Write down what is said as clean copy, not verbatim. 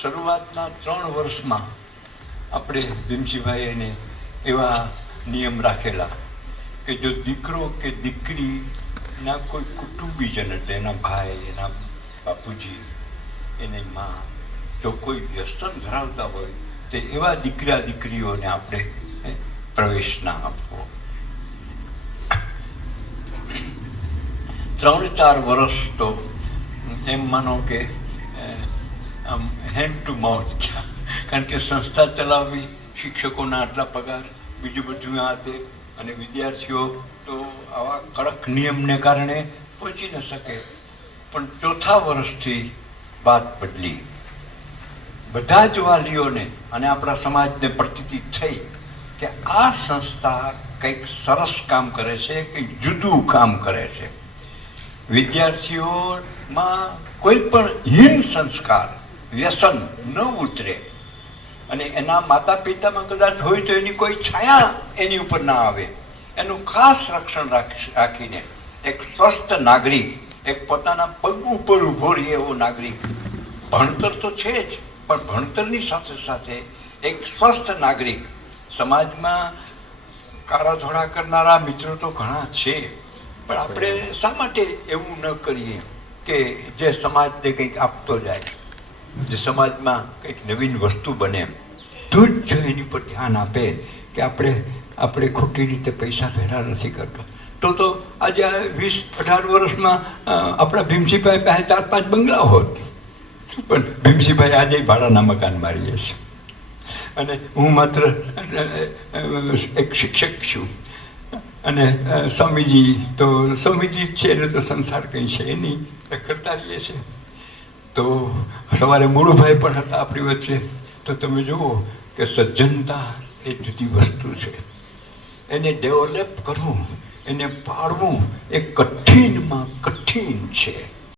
શરૂઆતના 3 વર્ષમાં આપણે ભીમસિંહભાઈ એને એવા નિયમ રાખેલા કે જો દીકરો કે દીકરીના કોઈ કુટુંબીજન એટલે એના ભાઈ, એના બાપુજી, એની મા જો કોઈ વ્યસન ધરાવતા હોય તો એવા દીકરા દીકરીઓને આપણે પ્રવેશ ના આપવો. 3-4 વર્ષ તો એમ માનો કે આમ હેન્ડ ટુ માઉથ થયા, કારણ કે સંસ્થા ચલાવવી, શિક્ષકોના આટલા પગાર, બીજું બધું આ તે, અને વિદ્યાર્થીઓ તો આવા કડક નિયમને કારણે પહોંચી ન શકે. પણ 4થા વર્ષથી વાત બદલી. બધા જ વાલીઓને અને આપણા સમાજને પ્રતીતિ થઈ કે આ સંસ્થા કંઈક સરસ કામ કરે છે, કંઈક જુદું કામ કરે છે. વિદ્યાર્થીઓમાં કોઈ પણ હીન સંસ્કાર, વ્યસન ન ઉતરે, અને એના માતા પિતામાં કદાચ હોય તો એની કોઈ છાયા એની ઉપર ના આવે, એનું ખાસ રક્ષણ રાખીને એક સ્વસ્થ નાગરિક, એક પોતાના પગ ઉપર ઊભો રહે એવો નાગરિક. ભણતર તો છે જ, પણ ભણતરની સાથે સાથે એક સ્વસ્થ નાગરિક. સમાજમાં કાળા ધોળા કરનારા મિત્રો તો ઘણા છે, પણ આપણે શા માટે એવું ન કરીએ કે જે સમાજને કંઈક આપતો જાય, જે સમાજમાં કંઈક નવીન વસ્તુ બને. તો જ એની પર ધ્યાન આપે કે આપણે ખોટી રીતે પૈસા ભેગા નથી કરતા. તો આજે 20-18 વર્ષમાં આપણા ભીમસિંહભાઈ પાસે 4-5 બંગલા હોત, પણ ભીમસિંહભાઈ આજે ભાડાના મકાન મારીએ છે, અને હું માત્ર એક શિક્ષક છું. અને સ્વામીજી જ છે, એટલે તો સંસાર કંઈ છે નહીં, કરતા રહીએ છે. તો સવારે મૂળભાઈ પણ હતા આપણી વચ્ચે. તો તમે જુઓ કે સજ્જનતા એ જુદી વસ્તુ છે. એને ડેવલપ કરવું, એને પાડવું એ કઠિનમાં કઠિન છે.